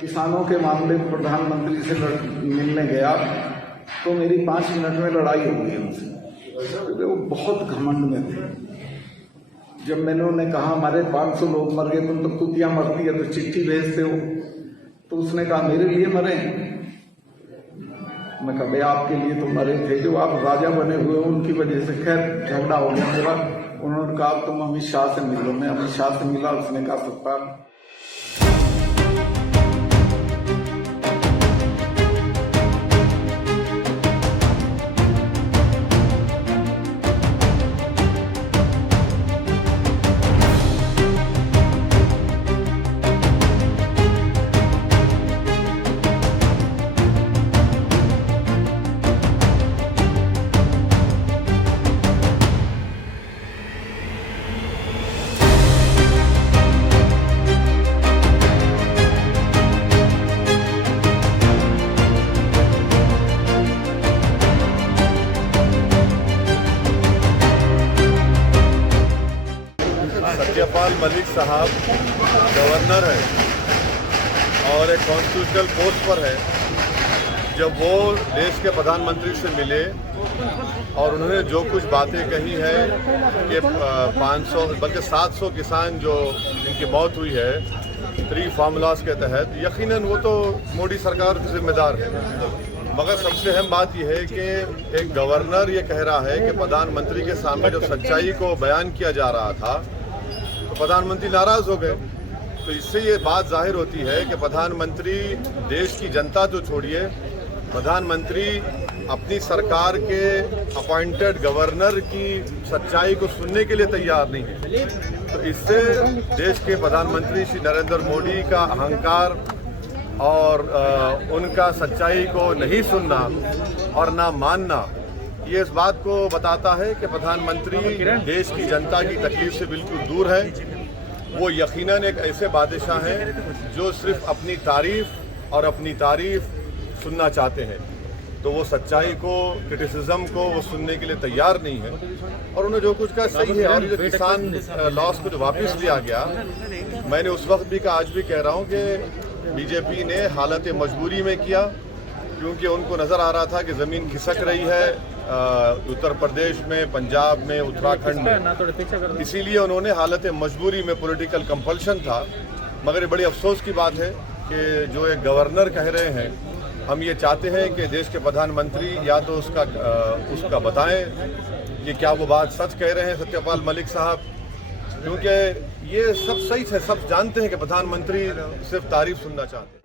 किसानों के मामले में प्रधानमंत्री से मिलने गया तो मेरी 5 मिनट में लड़ाई हो गई उनसे। वो बहुत घमंड में थे। जब मैंने उन्हें कहा हमारे 500 लोग मर गए, तुम तो कुतिया मरती है तो चिट्ठी भेजते हो, तो उसने कहा मेरे लिए मरे। मैं कहा भाई आपके लिए तो मरे थे, जो आप राजा बने हुए हो उनकी वजह से। खैर झगड़ा हो गया मेरा। उन्होंने कहा तुम अमित शाह से मिलो। मैं अमित शाह से मिला। उसने कहा सत्ता सत्यपाल मलिक साहब गवर्नर है और एक कॉन्स्टिट्यूशनल पोस्ट पर है। जब वो देश के प्रधानमंत्री से मिले और उन्होंने जो कुछ बातें कही है कि 500 बल्कि 700 किसान जो जिनकी मौत हुई है 3 फार्मूलाज के तहत, यकीनन वो तो मोदी सरकार के जिम्मेदार है। मगर सबसे अहम बात यह है कि एक गवर्नर ये कह रहा है कि प्रधानमंत्री के सामने जो सच्चाई को बयान किया जा रहा था तो प्रधानमंत्री नाराज हो गए। तो इससे ये बात जाहिर होती है कि प्रधानमंत्री देश की जनता तो छोड़िए, प्रधानमंत्री अपनी सरकार के अपॉइंटेड गवर्नर की सच्चाई को सुनने के लिए तैयार नहीं है। तो इससे देश के प्रधानमंत्री श्री नरेंद्र मोदी का अहंकार और उनका सच्चाई को नहीं सुनना और ना मानना, ये इस बात को बताता है कि प्रधानमंत्री देश की जनता की तकलीफ से बिल्कुल दूर है। वो यकीनन एक ऐसे बादशाह हैं जो सिर्फ अपनी तारीफ और अपनी तारीफ सुनना चाहते हैं। तो वो सच्चाई को, क्रिटिसिज्म को वो सुनने के लिए तैयार नहीं है। और उन्हें जो कुछ कहा सही है। और ये जो किसान लॉस को जो वापस लिया गया, मैंने उस वक्त भी कहा, आज भी कह रहा हूँ कि बीजेपी ने हालत मजबूरी में किया, क्योंकि उनको नज़र आ रहा था कि ज़मीन खिसक रही है उत्तर प्रदेश में, पंजाब में, उत्तराखंड में। इसीलिए उन्होंने हालत मजबूरी में, पॉलिटिकल कंपल्शन था। मगर ये बड़ी अफसोस की बात है कि जो एक गवर्नर कह रहे हैं, हम ये चाहते हैं कि देश के प्रधानमंत्री या तो उसका बताएं कि क्या वो बात सच कह रहे हैं सत्यपाल मलिक साहब, क्योंकि ये सब सही है। सब जानते हैं कि प्रधानमंत्री सिर्फ तारीफ सुनना चाहते हैं।